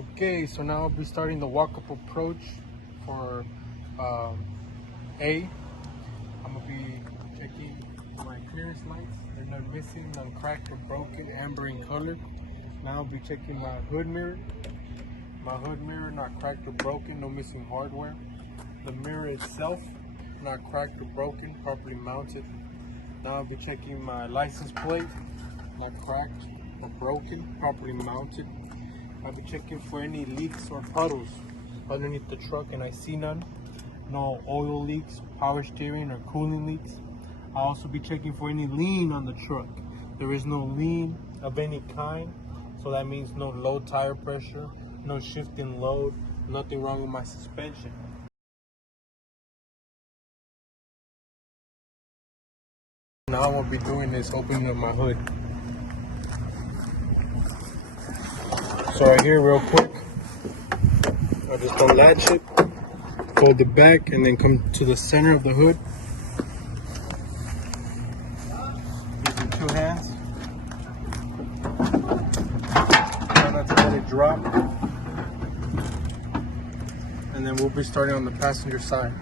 Okay, so now I'll be starting the walk-up approach for A. I'm gonna be checking my clearance lights. They're none missing, none cracked or broken, amber in color. Now I'll be checking my hood mirror. My hood mirror not cracked or broken, no missing hardware. The mirror itself not cracked or broken, properly mounted. Now I'll be checking my license plate, not cracked or broken, properly mounted. I'll be checking for any leaks or puddles underneath the truck, and I see none. No oil leaks, power steering, or cooling leaks. I'll also be checking for any lean on the truck. There is no lean of any kind, so that means no low tire pressure, no shifting load, nothing wrong with my suspension. Now I'm gonna be doing is opening up my hood. So right here, real quick, I just unlatch it, fold it back, and then come to the center of the hood. Using two hands. Try not to let it drop. And then we'll be starting on the passenger side.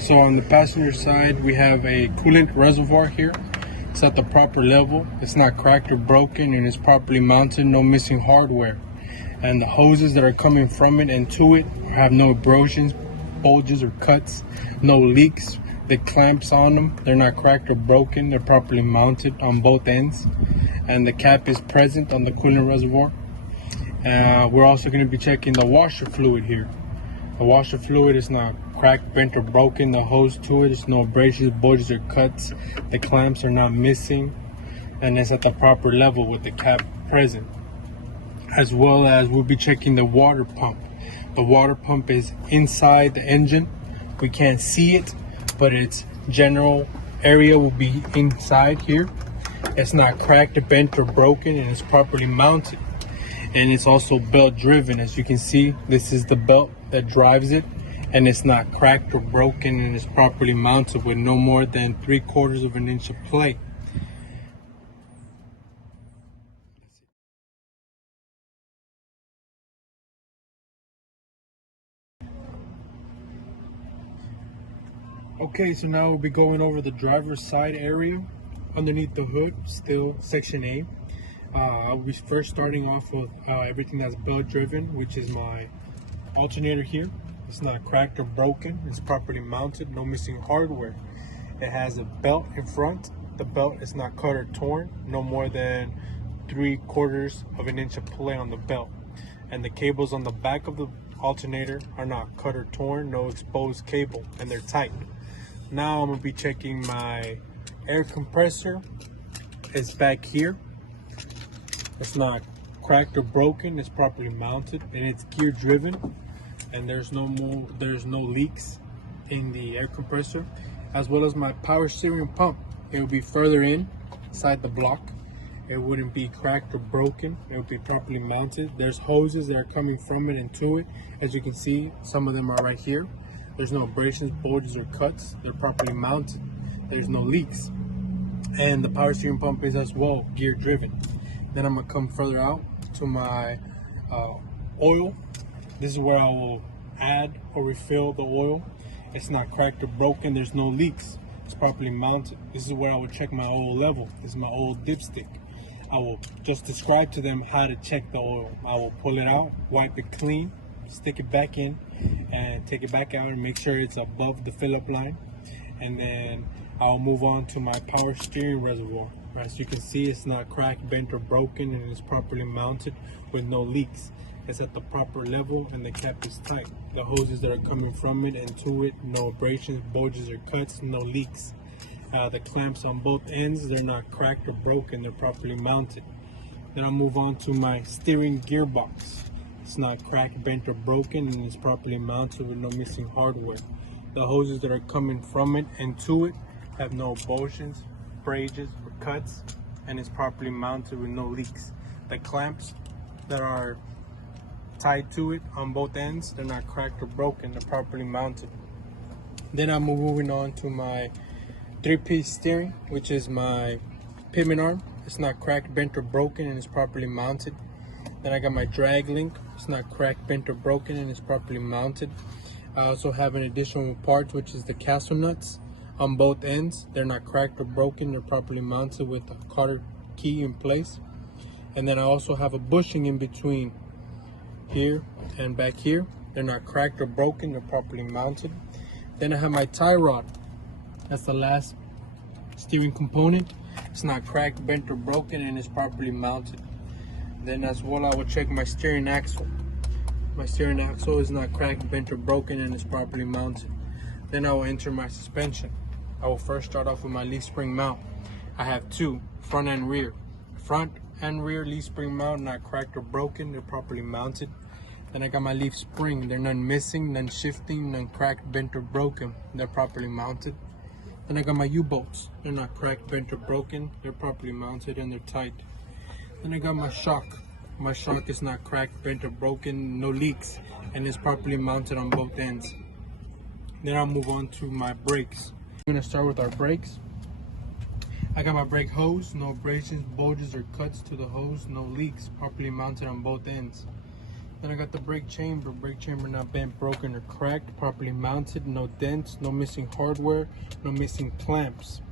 So on the passenger side, we have a coolant reservoir here. It's at the proper level. It's not cracked or broken, and it's properly mounted, no missing hardware. And the hoses that are coming from it and to it have no abrasions, bulges, or cuts, no leaks. The clamps on them, they're not cracked or broken. They're properly mounted on both ends. And the cap is present on the coolant reservoir. We're also going to be checking the washer fluid here. The washer fluid is not cracked, bent, or broken. The hose to it is no abrasions, bulges, or cuts. The clamps are not missing, and it's at the proper level with the cap present. As well as we'll be checking the water pump. The water pump is inside the engine. We can't see it, but its general area will be inside here. It's not cracked, bent, or broken, and it's properly mounted. And it's also belt driven. As you can see, this is the belt that drives it, and it's not cracked or broken, and it's properly mounted with no more than 3/4 of an inch of play. Okay, so now we'll be going over the driver's side area underneath the hood, still section A. I'll be first starting off with everything that's belt driven, which is my alternator here. It's not cracked or broken. It's properly mounted, no missing hardware. It has a belt in front. The belt is not cut or torn, no more than 3/4 of an inch of play on the belt. And the cables on the back of the alternator are not cut or torn, no exposed cable, and they're tight. Now I'm gonna be checking my air compressor. It's back here. It's not cracked or broken. It's properly mounted, and it's gear driven. And there's no leaks in the air compressor. As well as my power steering pump, it will be further inside the block. It wouldn't be cracked or broken. It will be properly mounted. There's hoses that are coming from it and to it. As you can see, some of them are right here. There's no abrasions, bulges, or cuts. They're properly mounted. There's no leaks. And the power steering pump is as well gear driven. Then I'm gonna come further out to my oil. This is where I will add or refill the oil. It's not cracked or broken. There's no leaks. It's properly mounted. This is where I will check my oil level. This is my oil dipstick. I will just describe to them how to check the oil. I will pull it out, wipe it clean, stick it back in, and take it back out and make sure it's above the fill-up line. And then I'll move on to my power steering reservoir. As you can see, it's not cracked, bent, or broken, and it's properly mounted with no leaks. It's at the proper level, and the cap is tight. The hoses that are coming from it and to it, no abrasions, bulges, or cuts, no leaks. The clamps on both ends, they're not cracked or broken, they're properly mounted. Then I'll move on to my steering gearbox. It's not cracked, bent, or broken, and it's properly mounted with no missing hardware. The hoses that are coming from it and to it have no abrasions, abrasions, or cuts, and it's properly mounted with no leaks. The clamps that are tied to it on both ends, they're not cracked or broken, they're properly mounted. Then I'm moving on to my 3-piece steering, which is my pivot arm. it's not cracked, bent, or broken, and it's properly mounted. Then I got my drag link. It's not cracked, bent, or broken, and it's properly mounted. I also have an additional part, which is the castle nuts on both ends. They're not cracked or broken. They're properly mounted with a cotter key in place. And then I also have a bushing in between here and back here. They're not cracked or broken. They're properly mounted. Then I have my tie rod. That's the last steering component. It's not cracked, bent, or broken, and it's properly mounted. Then as well, I will check my steering axle. My steering axle is not cracked, bent, or broken, and is properly mounted. Then I will enter my suspension. I will first start off with my leaf spring mount. I have two, front and rear. Front and rear leaf spring mount, not cracked or broken, they're properly mounted. Then I got my leaf spring. They're none missing, none shifting, none cracked, bent, or broken. They're properly mounted. Then I got my U-bolts. They're not cracked, bent, or broken. They're properly mounted and they're tight. Then I got my shock. My shock is not cracked, bent, or broken, no leaks, and is properly mounted on both ends. Then I'll move on to my brakes. I'm gonna start with our brakes. I got my brake hose, no abrasions, bulges, or cuts to the hose, no leaks, properly mounted on both ends. Then I got the brake chamber not bent, broken, or cracked, properly mounted, no dents, no missing hardware, no missing clamps.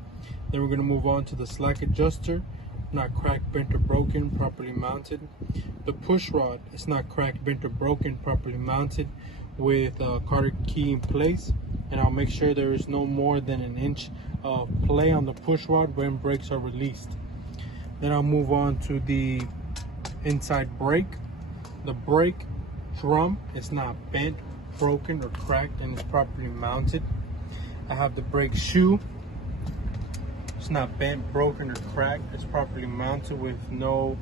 Then we're gonna move on to the slack adjuster, not cracked, bent, or broken, properly mounted. The push rod is not cracked, bent, or broken, properly mounted with a cotter key in place. And I'll make sure there is no more than an inch of play on the push rod when brakes are released. Then I'll move on to the inside brake. The brake drum is not bent, broken, or cracked, and is properly mounted. I have the brake shoe. It's not bent, broken, or cracked. It's properly mounted with no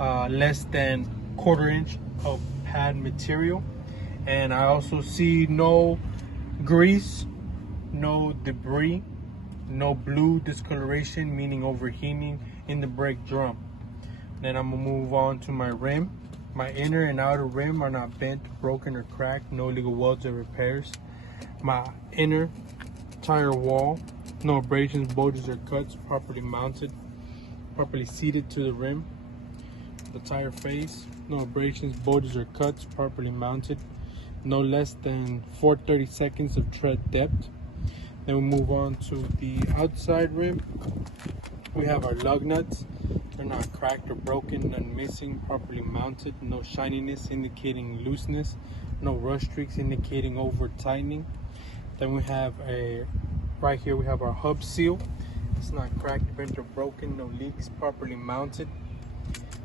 less than 1/4 inch of pad material. And I also see no grease, no debris, no blue discoloration, meaning overheating in the brake drum. Then I'm gonna move on to my rim. My inner and outer rim are not bent, broken, or cracked, no illegal welds or repairs. My inner tire wall, no abrasions, bulges, or cuts, properly mounted, properly seated to the rim. The tire face, no abrasions, bulges, or cuts, properly mounted, no less than 4/32 of tread depth. Then we move on to the outside rim. We have our lug nuts. They're not cracked or broken, none missing, properly mounted, no shininess indicating looseness, no rust streaks indicating over tightening. Then we have right here we have our hub seal. It's not cracked, bent, or broken, no leaks, properly mounted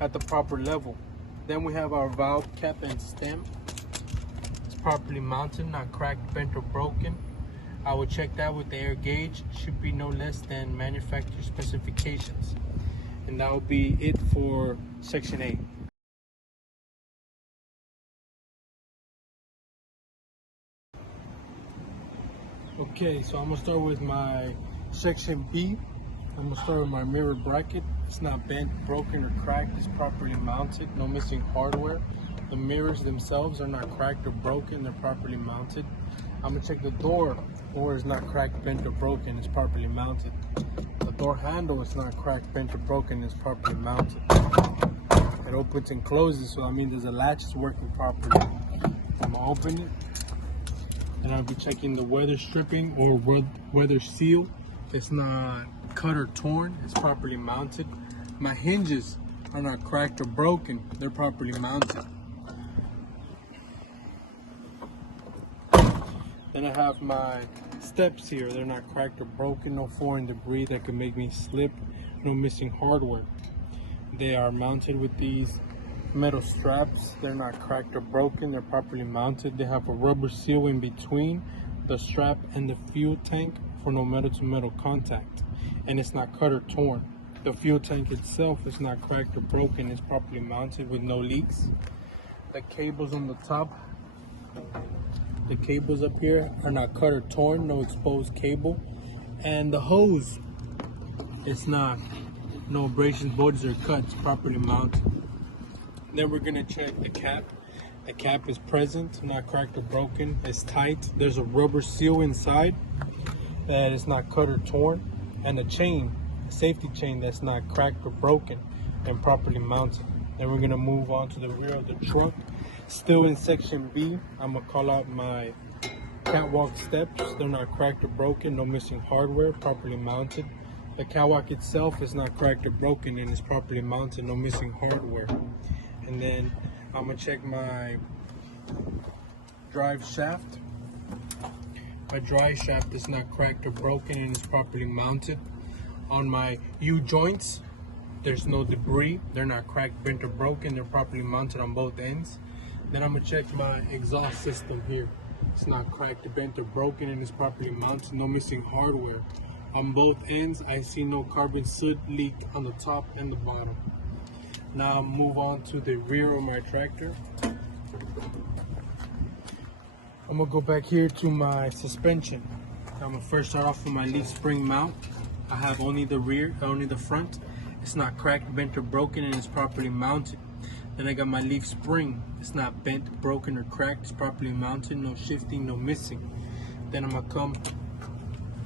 at the proper level. Then we have our valve cap and stem. It's properly mounted, not cracked, bent, or broken. I will check that with the air gauge. It should be no less than manufacturer specifications. And that will be it for section A. Okay, so I'm gonna start with my section B. I'm gonna start with my mirror bracket. It's not bent, broken, or cracked. It's properly mounted, no missing hardware. The mirrors themselves are not cracked or broken. They're properly mounted. I'm gonna check the door. The door is not cracked, bent, or broken. It's properly mounted. The door handle is not cracked, bent, or broken. It's properly mounted. It opens and closes, so I mean there's a latch is working properly. I'm gonna open it, and I'll be checking the weather stripping or weather seal. It's not cut or torn. It's properly mounted. My hinges are not cracked or broken. They're properly mounted. Then I have my steps here. They're not cracked or broken, no foreign debris that could make me slip, no missing hardware. They are mounted with these metal straps. They're not cracked or broken, they're properly mounted. They have a rubber seal in between the strap and the fuel tank for no metal to metal contact, and it's not cut or torn. The fuel tank itself is not cracked or broken, it's properly mounted with no leaks. The cables on the top, the cables up here are not cut or torn, no exposed cable. And the hose, it's not, no abrasions, bulges, or cuts, properly mounted. Then we're gonna check the cap. The cap is present, not cracked or broken, it's tight. There's a rubber seal inside that is not cut or torn. And the chain safety chain that's not cracked or broken and properly mounted. Then we're gonna move on to the rear of the truck. Still in section B, I'm gonna call out my catwalk steps. They're not cracked or broken, no missing hardware, properly mounted. The catwalk itself is not cracked or broken and is properly mounted, no missing hardware. And then I'm gonna check my drive shaft. My drive shaft is not cracked or broken and is properly mounted. On my U-joints, there's no debris. They're not cracked, bent, or broken. They're properly mounted on both ends. Then I'm gonna check my exhaust system here. It's not cracked, bent, or broken and is properly mounted. No missing hardware. On both ends, I see no carbon soot leak on the top and the bottom. Now I'll move on to the rear of my tractor. I'm gonna go back here to my suspension. I'm gonna first start off with my leaf spring mount. I have only the rear, only the front. It's not cracked, bent, or broken and it's properly mounted. Then I got my leaf spring. It's not bent, broken, or cracked. It's properly mounted, no shifting, no missing. Then I'm gonna come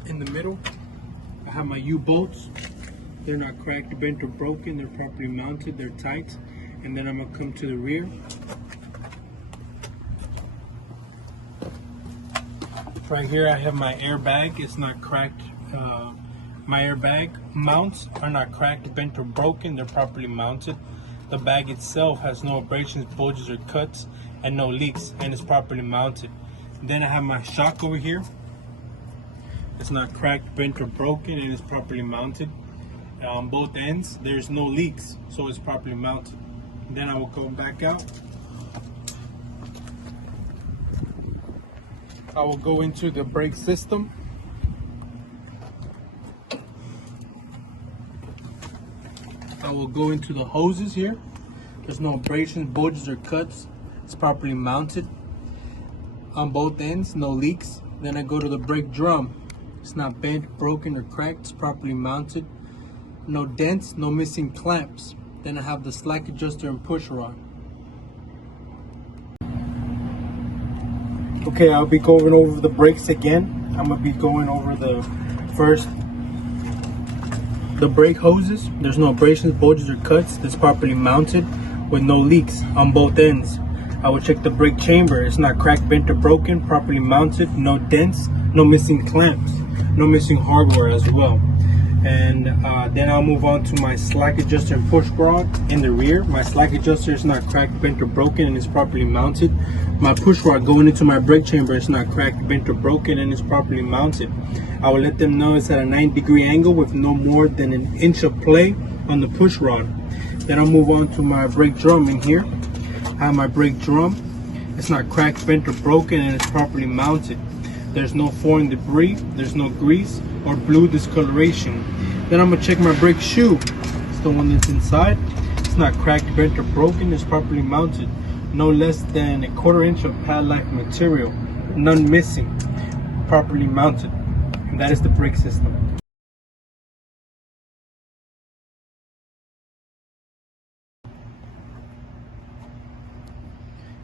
in the middle. I have my U-bolts. They're not cracked, bent, or broken. They're properly mounted, they're tight. And then I'm gonna come to the rear. Right here I have my airbag. It's not cracked. My airbag mounts are not cracked, bent, or broken. They're properly mounted. The bag itself has no abrasions, bulges, or cuts, and no leaks, and it's properly mounted. Then I have my shock over here. It's not cracked, bent, or broken, and it's properly mounted. On both ends, there's no leaks, so it's properly mounted. Then I will go back out. I will go into the brake system. I will go into the hoses here. There's no abrasions, bulges, or cuts. It's properly mounted. On both ends, no leaks. Then I go to the brake drum. It's not bent, broken, or cracked. It's properly mounted. No dents, no missing clamps. Then I have the slack adjuster and push rod. Okay, I'll be going over the brakes again. I'm gonna be going over the brake hoses. There's no abrasions, bulges, or cuts. It's properly mounted with no leaks on both ends. I will check the brake chamber. It's not cracked, bent, or broken. Properly mounted. No dents, no missing clamps, no missing hardware as well. And then I'll move on to my slack adjuster and push rod in the rear. My slack adjuster is not cracked, bent, or broken and is properly mounted. My push rod going into my brake chamber is not cracked, bent, or broken and is properly mounted. I will let them know it's at a 90-degree angle with no more than an inch of play on the push rod. Then I'll move on to my brake drum in here. I have my brake drum. It's not cracked, bent, or broken and it's properly mounted. There's no foreign debris, there's no grease or blue discoloration. Then I'm gonna check my brake shoe. It's the one that's inside. It's not cracked, bent, or broken, it's properly mounted. No less than a 1/4 inch of pad-like material. None missing, properly mounted. And that is the brake system.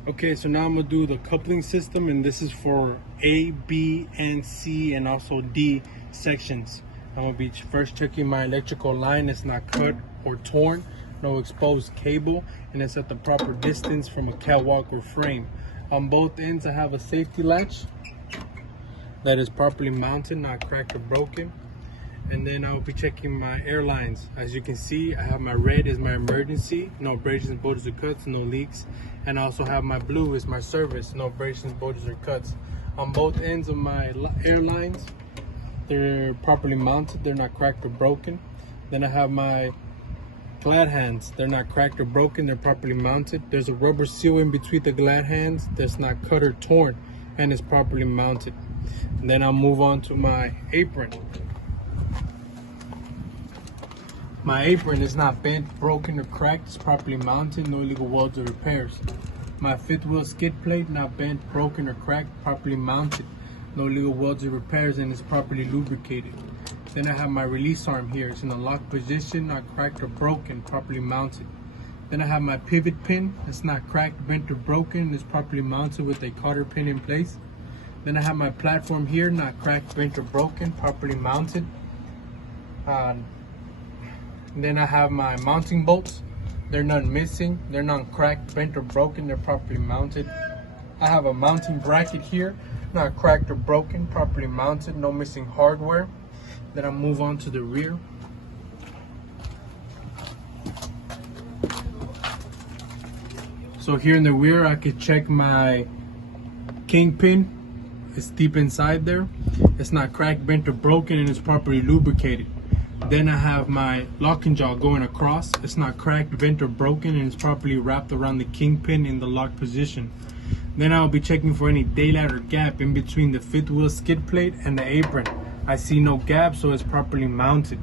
Okay, so now I'm gonna do the coupling system, and this is for A, B, and C, and also D sections. I'm gonna be first checking my electrical line. It's not cut or torn, no exposed cable, and it's at the proper distance from a catwalk or frame. On both ends, I have a safety latch that is properly mounted, not cracked or broken. And then I will be checking my air lines. As you can see, I have my red is my emergency, no abrasions, bulges, or cuts, no leaks. And I also have my blue is my service, no abrasions, bulges, or cuts. On both ends of my air lines, they're properly mounted, they're not cracked or broken. Then I have my glad hands, they're not cracked or broken, they're properly mounted. There's a rubber seal in between the glad hands that's not cut or torn and is properly mounted. And then I'll move on to my apron. My apron is not bent, broken, or cracked. It's properly mounted, no illegal welds or repairs. My fifth wheel skid plate, not bent, broken, or cracked, properly mounted, no illegal welds or repairs, and is properly lubricated. Then I have my release arm here. It's in a locked position, not cracked or broken, properly mounted. Then I have my pivot pin. It's not cracked, bent, or broken. It's properly mounted with a cotter pin in place. Then I have my platform here, not cracked, bent, or broken, properly mounted. And then I have my mounting bolts. They're none missing, they're not cracked, bent, or broken, they're properly mounted. I have a mounting bracket here, not cracked or broken, properly mounted, no missing hardware. Then I move on to the rear. So here in the rear, I could check my kingpin. It's deep inside there. It's not cracked, bent, or broken, and it's properly lubricated. Then I have my locking jaw going across. It's not cracked, bent, or broken, and it's properly wrapped around the kingpin in the lock position. Then I'll be checking for any daylight or gap in between the fifth wheel skid plate and the apron. I see no gap, so it's properly mounted.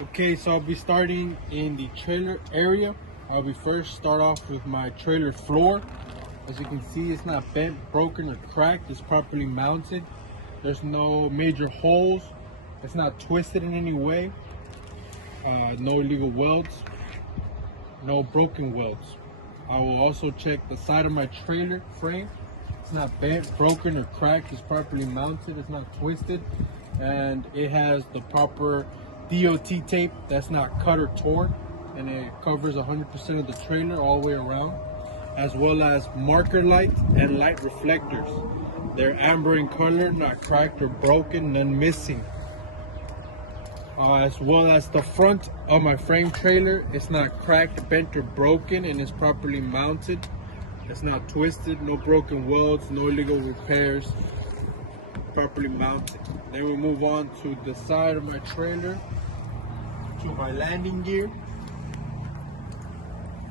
Okay, so I'll be starting in the trailer area. I'll be first start off with my trailer floor. As you can see, it's not bent, broken, or cracked. It's properly mounted. There's no major holes. It's not twisted in any way. No illegal welds. No broken welds. I will also check the side of my trailer frame. It's not bent, broken, or cracked. It's properly mounted. It's not twisted. And it has the proper DOT tape that's not cut or torn. And it covers 100% of the trailer all the way around, as well as marker light and light reflectors. They're amber in color, not cracked or broken, none missing. As well as the front of my frame trailer, it's not cracked, bent, or broken, and it's properly mounted. It's not twisted, no broken welds, no illegal repairs, properly mounted. Then we move on to the side of my trailer, to my landing gear.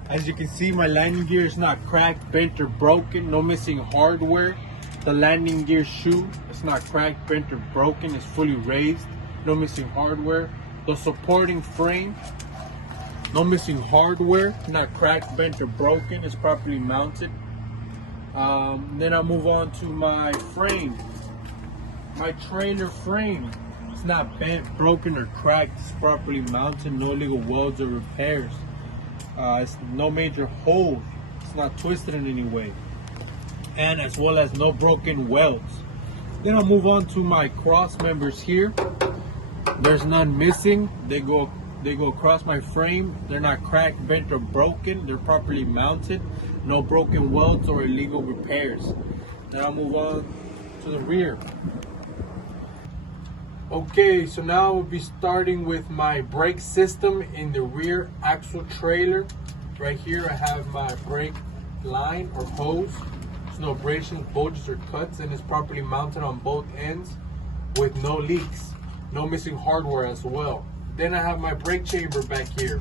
As you can see, my landing gear is not cracked, bent, or broken, no missing hardware. The landing gear shoe, it's not cracked, bent, or broken, it's fully raised, no missing hardware. The supporting frame, no missing hardware, not cracked, bent, or broken, it's properly mounted. Then I'll move on to my frame. My trailer frame, it's not bent, broken, or cracked, it's properly mounted, no illegal welds or repairs. It's no major holes, it's not twisted in any way, and as well as no broken welds. Then I'll move on to my cross members here. There's none missing. They go across my frame. They're not cracked, bent, or broken. They're properly mounted. No broken welds or illegal repairs. Then I'll move on to the rear. Okay, so now we'll be starting with my brake system in the rear axle trailer. Right here I have my brake line or hose. There's no abrasions, bulges, or cuts, and it's properly mounted on both ends with no leaks. No missing hardware as well. Then I have my brake chamber back here.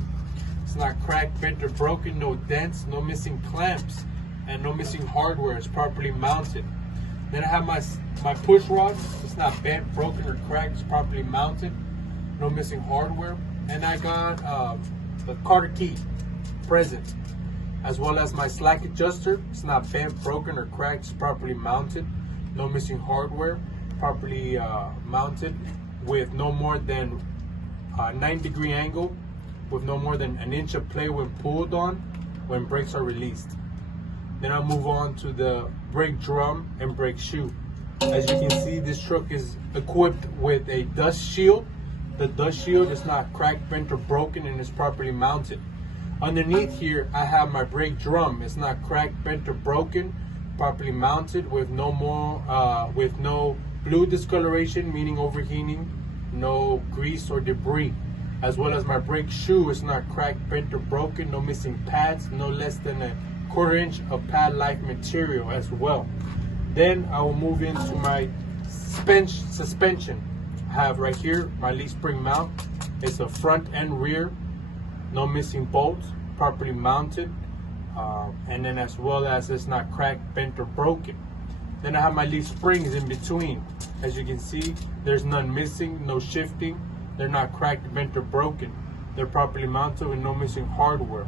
It's not cracked, bent, or broken, no dents, no missing clamps, and no missing hardware. It's properly mounted. Then I have my push rod. It's not bent, broken, or cracked. It's properly mounted. No missing hardware. And I got the Carter key present, as well as my slack adjuster. It's not bent, broken, or cracked. It's properly mounted. No missing hardware. Properly mounted with no more than a 9-degree angle, with no more than an inch of play when pulled on, when brakes are released. Then I'll move on to the brake drum and brake shoe. As you can see, this truck is equipped with a dust shield. The dust shield is not cracked, bent, or broken, and is properly mounted. Underneath here, I have my brake drum. It's not cracked, bent, or broken, properly mounted with no blue discoloration, meaning overheating, no grease or debris. As well as my brake shoe is not cracked, bent, or broken, no missing pads, no less than a 1/4 inch of pad life material as well. Then I will move into my suspension. I have right here my leaf spring mount. It's a front and rear, no missing bolts, properly mounted, and then as well as it's not cracked, bent, or broken. Then I have my leaf springs in between. As you can see, there's none missing, no shifting. They're not cracked, bent, or broken. They're properly mounted with no missing hardware.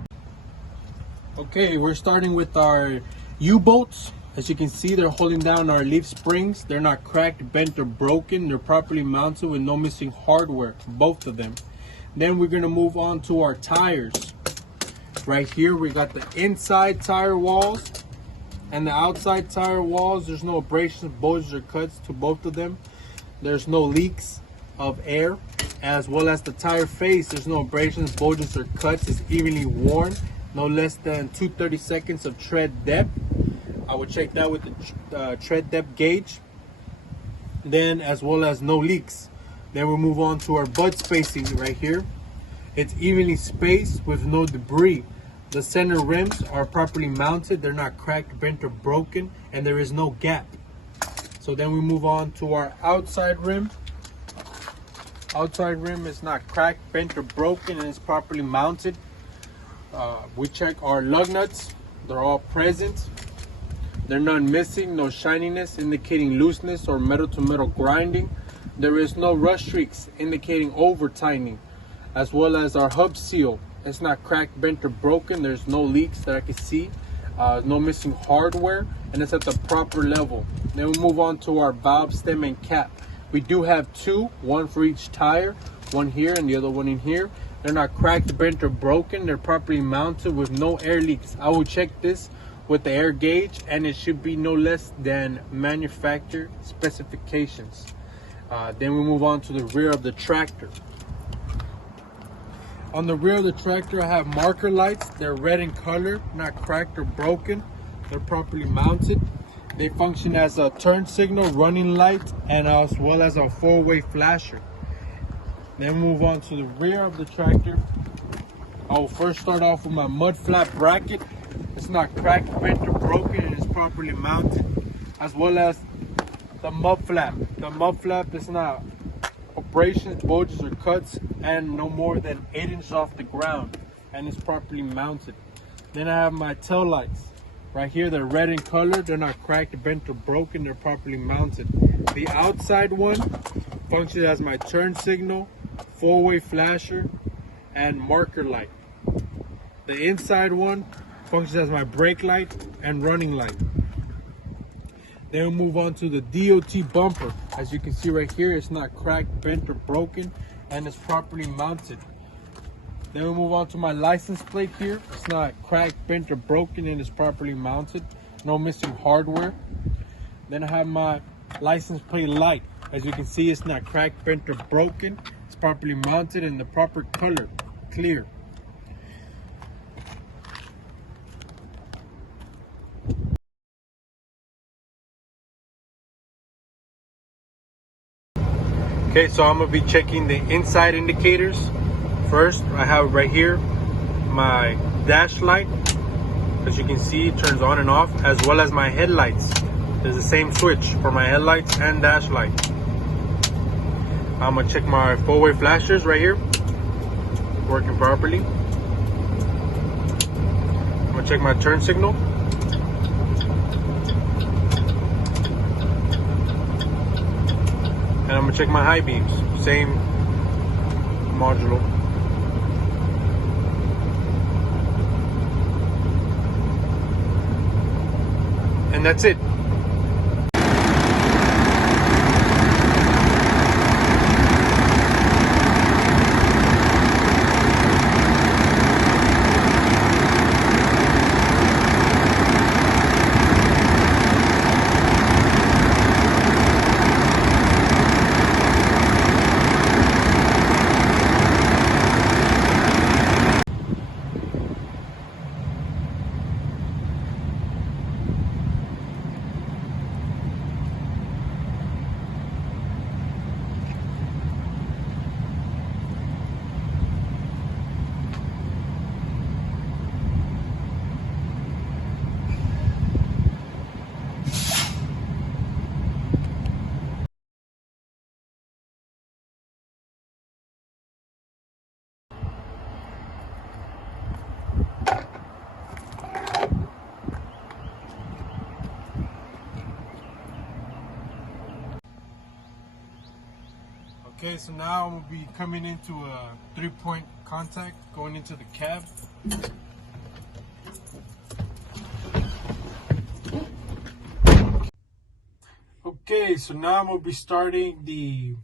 Okay, we're starting with our U-bolts. As you can see, they're holding down our leaf springs. They're not cracked, bent, or broken. They're properly mounted with no missing hardware, both of them. Then we're gonna move on to our tires. Right here we got the inside tire walls and the outside tire walls. There's no abrasions, bulges, or cuts to both of them. There's no leaks of air. As well as the tire face, there's no abrasions, bulges, or cuts. It's evenly worn, no less than 2/32 of tread depth. I would check that with the tread depth gauge. Then, as well as no leaks. Then we move on to our bud spacing right here. It's evenly spaced with no debris. The center rims are properly mounted. They're not cracked, bent, or broken, and there is no gap. So then we move on to our outside rim. Outside rim is not cracked, bent, or broken, and it's properly mounted. We check our lug nuts. They're all present. They're none missing, no shininess indicating looseness or metal to metal grinding. There is no rust streaks indicating over tightening. As well as our hub seal, it's not cracked, bent, or broken. There's no leaks that I can see. No missing hardware, and it's at the proper level. Then we move on to our valve stem and cap. We do have two, one for each tire, one here and the other one in here. They're not cracked, bent, or broken. They're properly mounted with no air leaks. I will check this with the air gauge, and it should be no less than manufacturer specifications. Then we move on to the rear of the tractor. On the rear of the tractor, I have marker lights. They're red in color, not cracked or broken. They're properly mounted. They function as a turn signal, running light, and as well as a four-way flasher. Then we move on to the rear of the tractor. I will first start off with my mud flap bracket. It's not cracked, bent, or broken, and it's properly mounted. As well as the mud flap. The mud flap is not abrasions, bulges, or cuts, and no more than 8 inches off the ground, and it's properly mounted. Then I have my tail lights. Right here, they're red in color. They're not cracked, bent, or broken. They're properly mounted. The outside one functions as my turn signal, four-way flasher, and marker light. The inside one functions as my brake light and running light. Then we'll move on to the DOT bumper. As you can see right here, it's not cracked, bent, or broken, and it's properly mounted. Then we move on to my license plate here. It's not cracked, bent, or broken, and it's properly mounted. No missing hardware. Then I have my license plate light. As you can see, it's not cracked, bent, or broken. It's properly mounted in the proper color, clear. Okay, so I'm gonna be checking the inside indicators. First, I have right here my dash light. As you can see, it turns on and off, as well as my headlights. There's the same switch for my headlights and dash light. I'm gonna check my four-way flashers right here, working properly. I'm gonna check my turn signal. And I'm gonna check my high beams, same modulo. And that's it. Okay, so now I'm gonna be coming into a 3-point contact, going into the cab. Okay, so now I'm gonna be starting the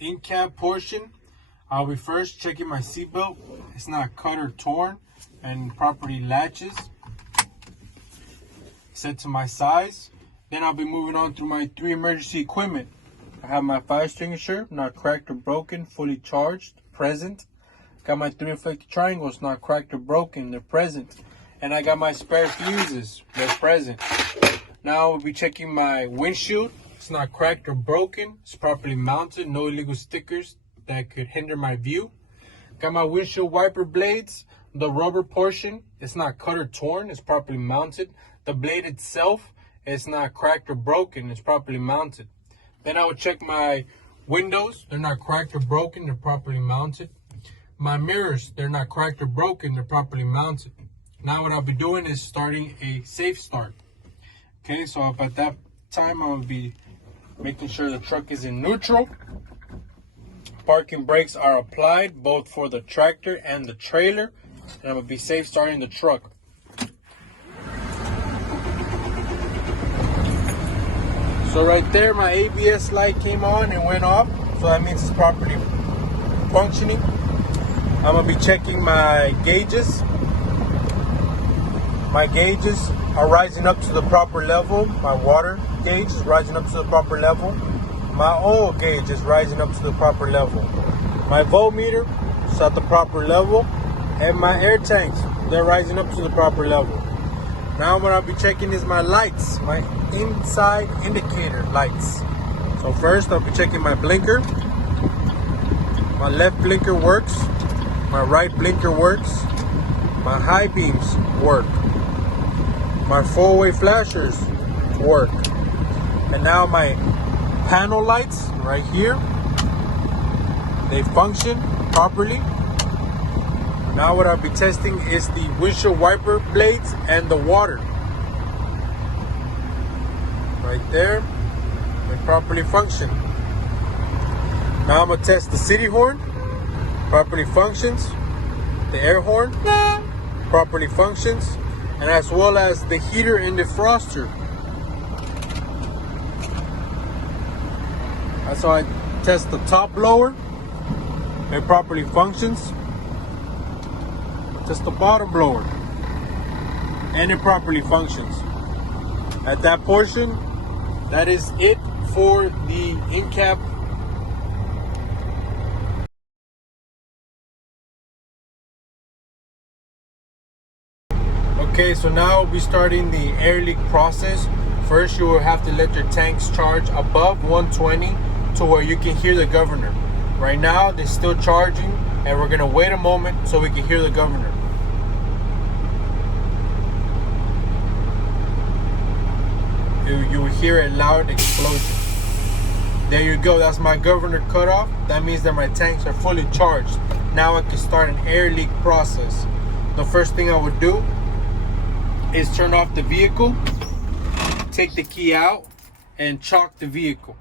in-cab portion. I'll be first checking my seatbelt. It's not cut or torn and properly latches. Set to my size. Then I'll be moving on through my 3 emergency equipment. I have my fire extinguisher, not cracked or broken, fully charged, present. Got my 3 inflected triangles, not cracked or broken, they're present. And I got my spare fuses, they're present. Now I'll be checking my windshield. It's not cracked or broken, it's properly mounted, no illegal stickers that could hinder my view. Got my windshield wiper blades. The rubber portion, it's not cut or torn, it's properly mounted. The blade itself, it's not cracked or broken, it's properly mounted. Then I will check my windows. They're not cracked or broken, they're properly mounted. My mirrors, they're not cracked or broken, they're properly mounted. Now what I'll be doing is starting a safe start. Okay, so at that time I'll be making sure the truck is in neutral. Parking brakes are applied both for the tractor and the trailer. And I'm gonna be safe starting the truck. So right there, my ABS light came on and went off. So that means it's properly functioning. I'm gonna be checking my gauges. My gauges are rising up to the proper level. My water gauge is rising up to the proper level. My oil gauge is rising up to the proper level. My voltmeter is at the proper level. And my air tanks, they're rising up to the proper level. Now what I'll be checking is my lights, my inside indicator lights. So first I'll be checking my blinker. My left blinker works. My right blinker works. My high beams work. My four-way flashers work. And now my panel lights right here, they function properly. Now what I'll be testing is the windshield wiper blades and the water. Right there, they properly function. Now I'm gonna test the city horn, properly functions. The air horn, properly functions. And as well as the heater and defroster. That's how I test the top blower. It properly functions. Test the bottom blower. And it properly functions. At that portion, that is it for the in-cab. Okay, so now we'll be starting the air leak process. First, you will have to let your tanks charge above 120 to where you can hear the governor. Right now, they're still charging, and we're gonna wait a moment so we can hear the governor. You will hear a loud explosion. There you go, that's my governor cut off. That means that my tanks are fully charged. Now I can start an air leak process. The first thing I would do is turn off the vehicle, take the key out, and chalk the vehicle.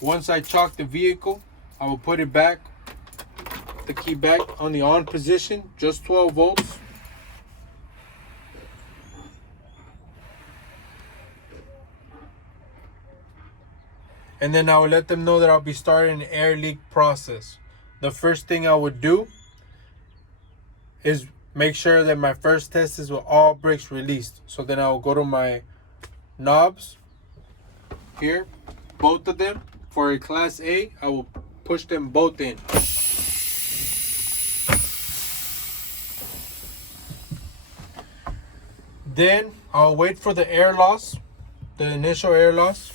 Once I chalk the vehicle, I will put it back, the key back on the on position, just 12 volts. And then I will let them know that I'll be starting an air leak process. The first thing I would do is make sure that my first test is with all brakes released. So then I will go to my knobs here, both of them. For a Class A, I will push them both in. Then I'll wait for the air loss, the initial air loss.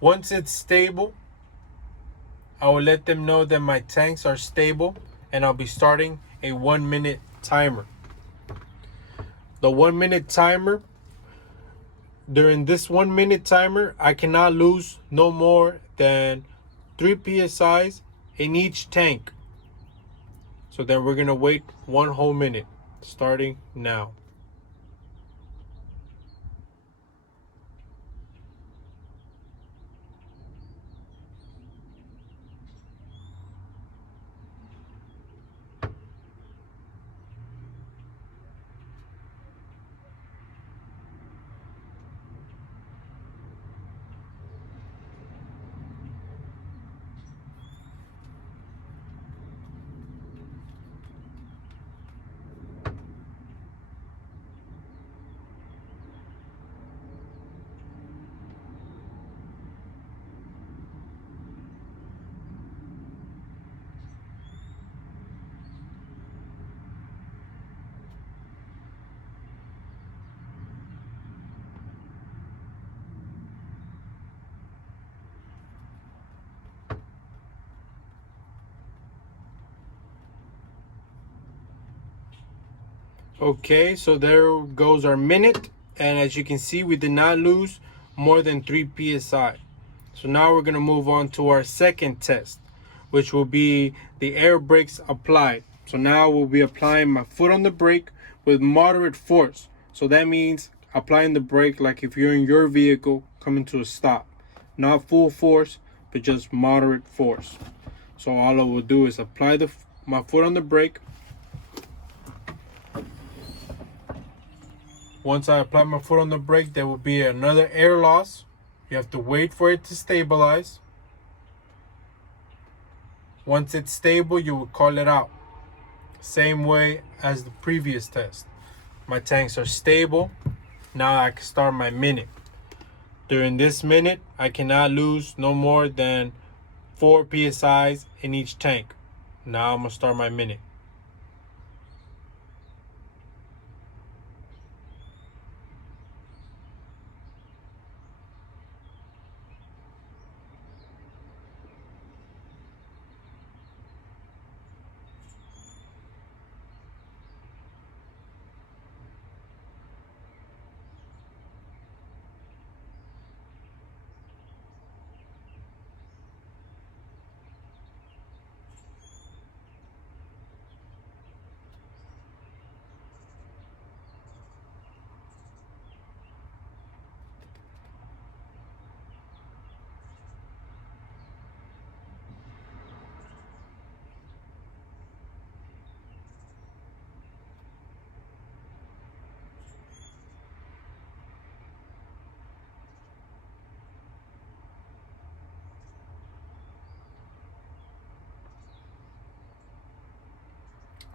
Once it's stable, I will let them know that my tanks are stable, and I'll be starting a 1-minute timer. The 1-minute timer, during this 1-minute timer, I cannot lose no more than 3 PSIs in each tank. So then we're gonna wait 1 whole minute, starting now. Okay, so there goes our minute, and as you can see, we did not lose more than 3 psi. So now we're going to move on to our second test, which will be the air brakes applied. So now we'll be applying my foot on the brake with moderate force. So that means applying the brake like if you're in your vehicle coming to a stop. Not full force, but just moderate force. So all I will do is apply my foot on the brake. Once I apply my foot on the brake, there will be another air loss. You have to wait for it to stabilize. Once it's stable, you will call it out. Same way as the previous test. My tanks are stable. Now I can start my minute. During this minute, I cannot lose no more than 4 psi's in each tank. Now I'm going to start my minute.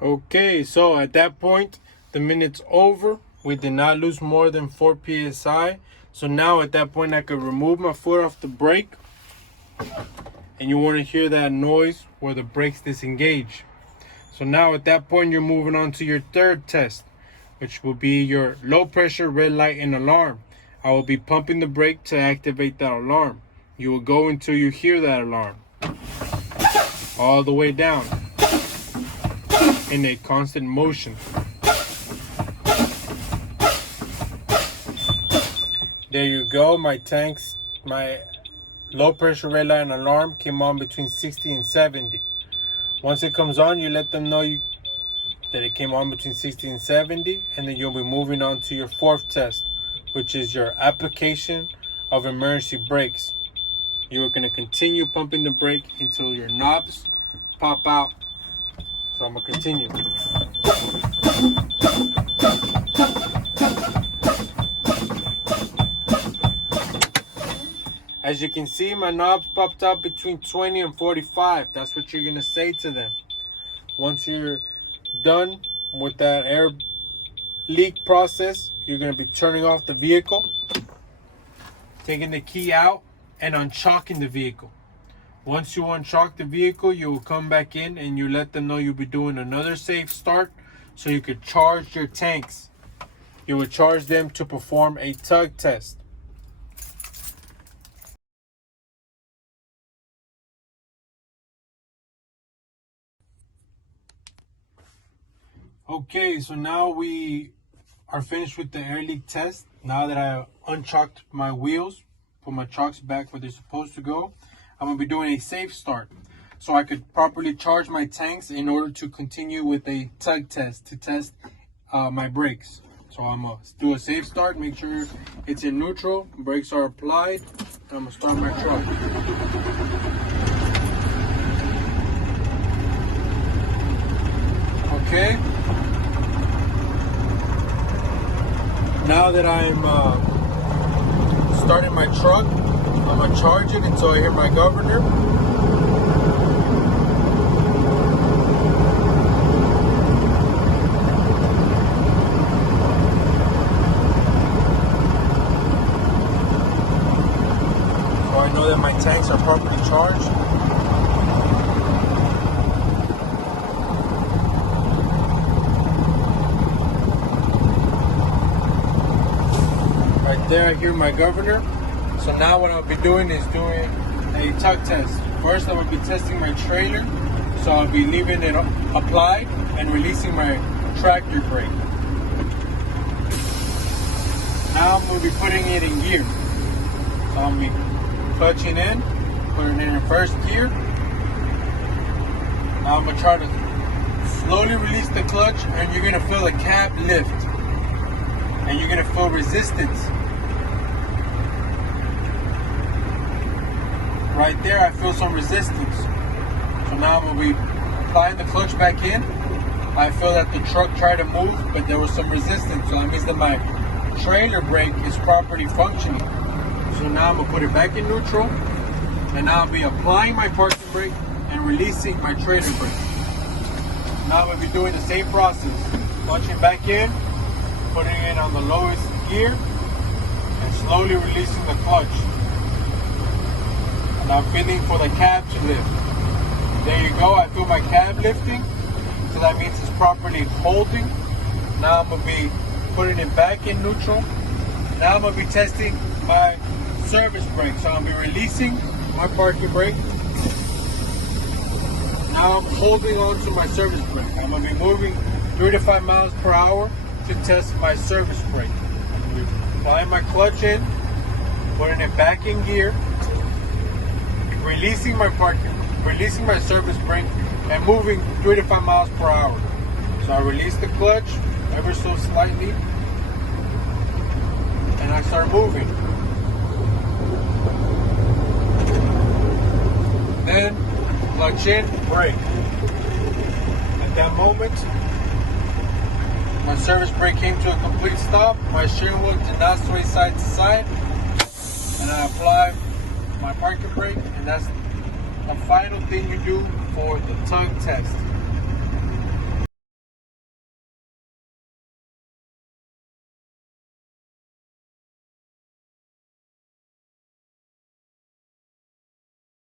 Okay, so at that point, the minute's over. We did not lose more than 4 psi. So now at that point, I could remove my foot off the brake. And you want to hear that noise where the brakes disengage. So now at that point, you're moving on to your third test, which will be your low pressure red light and alarm. I will be pumping the brake to activate that alarm. You will go until you hear that alarm. All the way down. In a constant motion. There you go. My low pressure red light and alarm came on between 60 and 70. Once it comes on, you let them know that it came on between 60 and 70, and then you'll be moving on to your fourth test, which is your application of emergency brakes. You are going to continue pumping the brake until your knobs pop out. So I'm going to continue. As you can see, my knobs popped out between 20 and 45. That's what you're going to say to them. Once you're done with that air leak process, you're going to be turning off the vehicle, taking the key out, and unchocking the vehicle. Once you unchock the vehicle, you will come back in and you let them know you'll be doing another safe start so you could charge your tanks. You will charge them to perform a tug test. Okay, so now we are finished with the air leak test. Now that I unchocked my wheels, put my chocks back where they're supposed to go, I'm going to be doing a safe start so I could properly charge my tanks in order to continue with a tug test to test my brakes. So I'm going to do a safe start, make sure it's in neutral, brakes are applied, and I'm going to start my truck. Okay. Now that I'm starting my truck, I'm going to charge it until I hear my governor. So I know that my tanks are properly charged. Right there I hear my governor. So now what I'll be doing is doing a tug test. First I'm going to be testing my trailer. So I'll be leaving it applied and releasing my tractor brake. now I'm going to be putting it in gear. So I'm going to be clutching in, putting it in first gear. Now I'm going to try to slowly release the clutch, and you're going to feel the cab lift. And you're going to feel resistance. Right there, I feel some resistance. So now I'm going to be applying the clutch back in. I feel that the truck tried to move, but there was some resistance. So that means that my trailer brake is properly functioning. So now I'm going to put it back in neutral. And now I'll be applying my parking brake and releasing my trailer brake. Now I'm going to be doing the same process. Clutching back in, putting it on the lowest gear, and slowly releasing the clutch. And I'm feeling for the cab to lift. There you go, I feel my cab lifting. So that means it's properly holding. Now I'm going to be putting it back in neutral. Now I'm going to be testing my service brake. So I'm going to be releasing my parking brake. Now I'm holding on to my service brake. I'm going to be moving 3 to 5 miles per hour to test my service brake. I'm going to be applying my clutch in, putting it back in gear, releasing my service brake, and moving 3 to 5 miles per hour. So I release the clutch ever so slightly, and I start moving. Then clutch in, brake. At that moment, my service brake came to a complete stop. My steering wheel did not sway side to side, and I apply my parking brake, and that's the final thing you do for the tug test.